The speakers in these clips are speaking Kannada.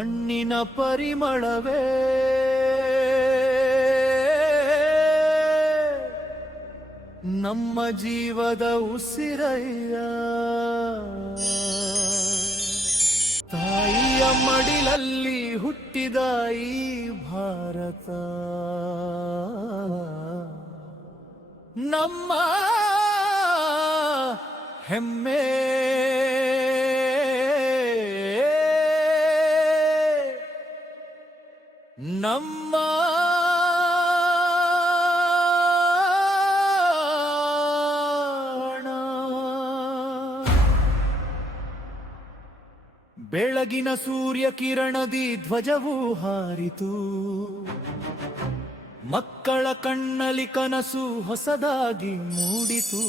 ಮಣ್ಣಿನ ಪರಿಮಳವೇ ನಮ್ಮ ಜೀವದ ಉಸಿರಯ್ಯ. ತಾಯಿಯ ಮಡಿಲಲ್ಲಿ ಹುಟ್ಟಿದ ಈ ಭಾರತ ನಮ್ಮ ಹೆಮ್ಮೆ. ನಮ್ಮ ಬೆಳಗಿನ ಸೂರ್ಯ ಕಿರಣದಿ ಧ್ವಜವು ಹಾರಿತು, ಮಕ್ಕಳ ಕಣ್ಣಲ್ಲಿ ಕನಸು ಹೊಸದಾಗಿ ಮೂಡಿತು.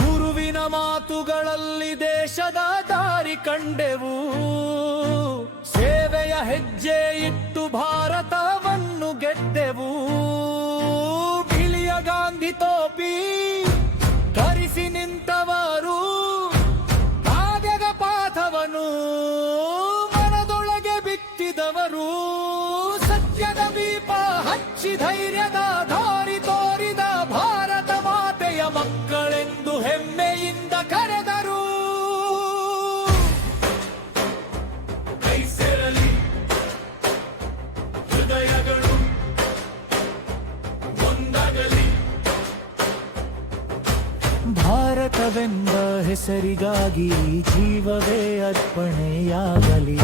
ಗುರುವಿನ ಮಾತುಗಳಲ್ಲಿ ದೇಶದ ದಾರಿ ಕಂಡೆವು, ಸೇವೆಯ ಹೆಜ್ಜೆ ಇಟ್ಟು ಭಾರತವನ್ನು ಗೆದ್ದೆವು. ಬಿಳಿಯ ಗಾಂಧಿ ಟೋಪಿ ಧರಿಸಿ ನಿಂತವರು ಕಾವ್ಯದ ಪಾಠವನ್ನು ಮನದೊಳಗೆ ಬಿತ್ತಿದವರು. ಸತ್ಯದ ದೀಪ ಹಚ್ಚಿ ಧೈರ್ಯದ ದಾರಿ ತೋರಿದ ಭಾರತ ಮಾತೆಯ ಮಕ್ಕಳೆಂದು ಹೆಮ್ಮೆಯಿಂದ ಕರೆದರು. ಕೈಸೆರಲಿ ಹೃದಯಗಳು ಒಂದಾಗಲಿ, ಭಾರತವೆಂಬ ಹೆಸರಿಗಾಗಿ ಜೀವವೇ ಅರ್ಪಣೆಯಾಗಲಿ.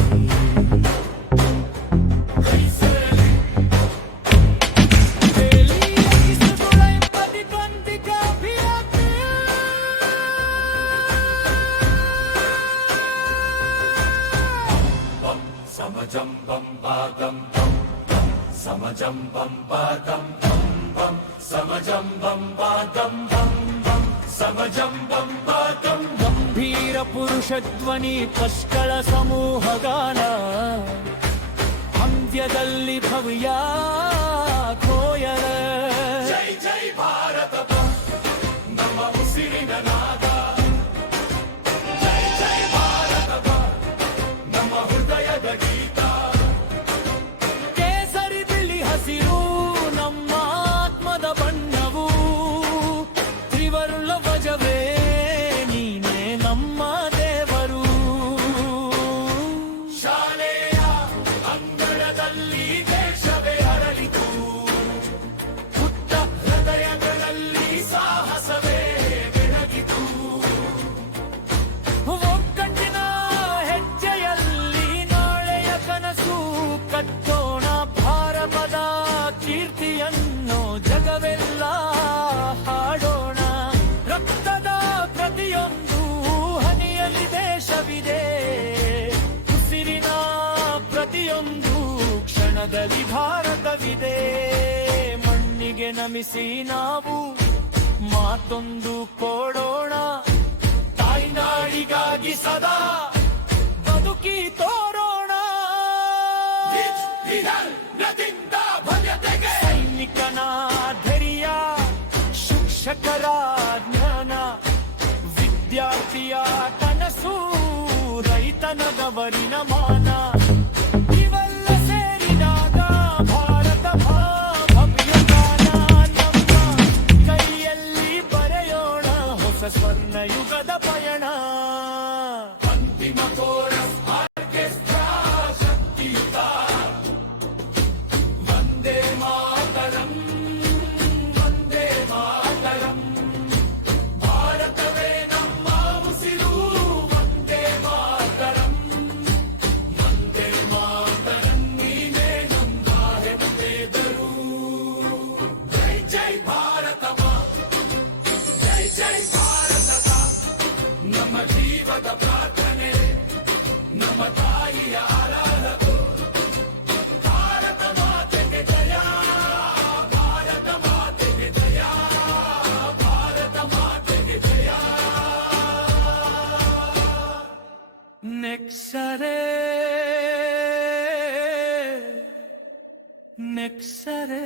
Samajam bam badam bam bam, samajam bam badam bam bam, samajam bam badam bam bam, samajam bam badam. ಗಂಭೀರ ಪುರುಷ ಧ್ವನಿ ಪಶ್ಕಳ ಸಮೂಹಗಾನ, ಅಂತ್ಯದಲ್ಲಿ ಭವ್ಯ ಕೋಯಲ. ಜೈ ಜೈ ಭಾರತ ನಮ್ಮ ಉಸಿರಿನ ನಾದ, ಜೈ ಜೈ ಭಾರತ ನಮ್ಮ ಹೃದಯದ ಗೀತ. ಕೇಸರಿ ಬಿಳಿ ಹಸಿರು ನಮ್ಮ ಆತ್ಮದ ಬಣ್ಣವು, ತ್ರಿವರ್ಣ ಧ್ವಜವೇ ನೀನೇ ನಮ್ಮ ದೇವರು. ಶಾಲೆಯ ಅಂಗಳದಲ್ಲಿ ದೇಶವೇ ಅರಳಿತು, ಪುಟ್ಟ ಹೃದಯಗಳಲ್ಲಿ ಸಾಹಸವೇ ಬೆಳಗಿತು. ಒಗ್ಗಟ್ಟಿನ ಹೆಜ್ಜೆಯಲ್ಲಿ ನಾಳೆಯ ಕನಸು ಕಟ್ಟೋಣ, ಭಾರತದ ಕೀರ್ತಿಯನ್ನು ಜಗವೆಲ್ಲ ಹಾಡೋಣ. ರಕ್ತದ ಪ್ರತಿಯೊಂದು ಹನಿಯಲ್ಲಿ ದೇಶವಿದೆ, ಉಸಿರಿನ ಪ್ರತಿಯೊಂದು ಕ್ಷಣದಲ್ಲಿ ಭಾರತವಿದೆ. ಮಣ್ಣಿಗೆ ನಮಿಸಿ ನಾವು ಮಾತೊಂದು ಕೊಡೋಣ, ತಾಯ್ನಾಡಿಗಾಗಿ ಸದಾ ಬದುಕಿ ತೋರೋಣ. ವಿಧಾನದಿಂದ ಭವ್ಯತೆಗೆ ಸೈನಿಕನ ಧೈರ್ಯ, ಶಿಕ್ಷಕರ ಜ್ಞಾನ, ವಿದ್ಯಾರ್ಥಿಯ ಕನಸು, ರೈತನ ಗವರಿನ ಮಾನ. ಇವೆಲ್ಲ ಸೇರಿದಾಗ ಭಾರತ ಭವ್ಯಗಾನ. ನಮ್ಮ ಕೈಯಲ್ಲಿ ಬರೆಯೋಣ ಹೊಸ ಸ್ವರ್ಣ ಯುಗದ ಪಯಣ. ಅಂತಿಮ ಕೋರಸ್ ಆರ್ಕೆಸ್ಟ್ರಾ ಶಕ್ತಿಯುತ, ವಂದೇ ಮಾತರಂ ವಂದೇ ಮಾತರಂ. ಭಾರತವೇ ನಮ್ಮ ಉಸಿರು, ವಂದೇ ಮಾತರಂ ವಂದೇ ಮಾತರಂ. ನೀನೇ ನಮ್ಮ ಹೆಮ್ಮೆದರು. ಜೈ ಜೈ ಭಾರತ ಮಾ, ಜೈ ಜೈ ಭಾರತ ನಮ್ಮ ಜೀವದ ಪ್ರಾರ್ಥನೆ, ನಮ್ಮ ತಾಯಿಯ ಆರಾಧನೆ. ಭಾರತ ಮಾತೆಗೆ ಜಯ, ಭಾರತ ಮಾತೆಗೆ ಜಯ, ಭಾರತ ಮಾತೆಗೆ ಜಯ. ನೆಕ್ಸರೆ ನೆಕ್ಸರೆ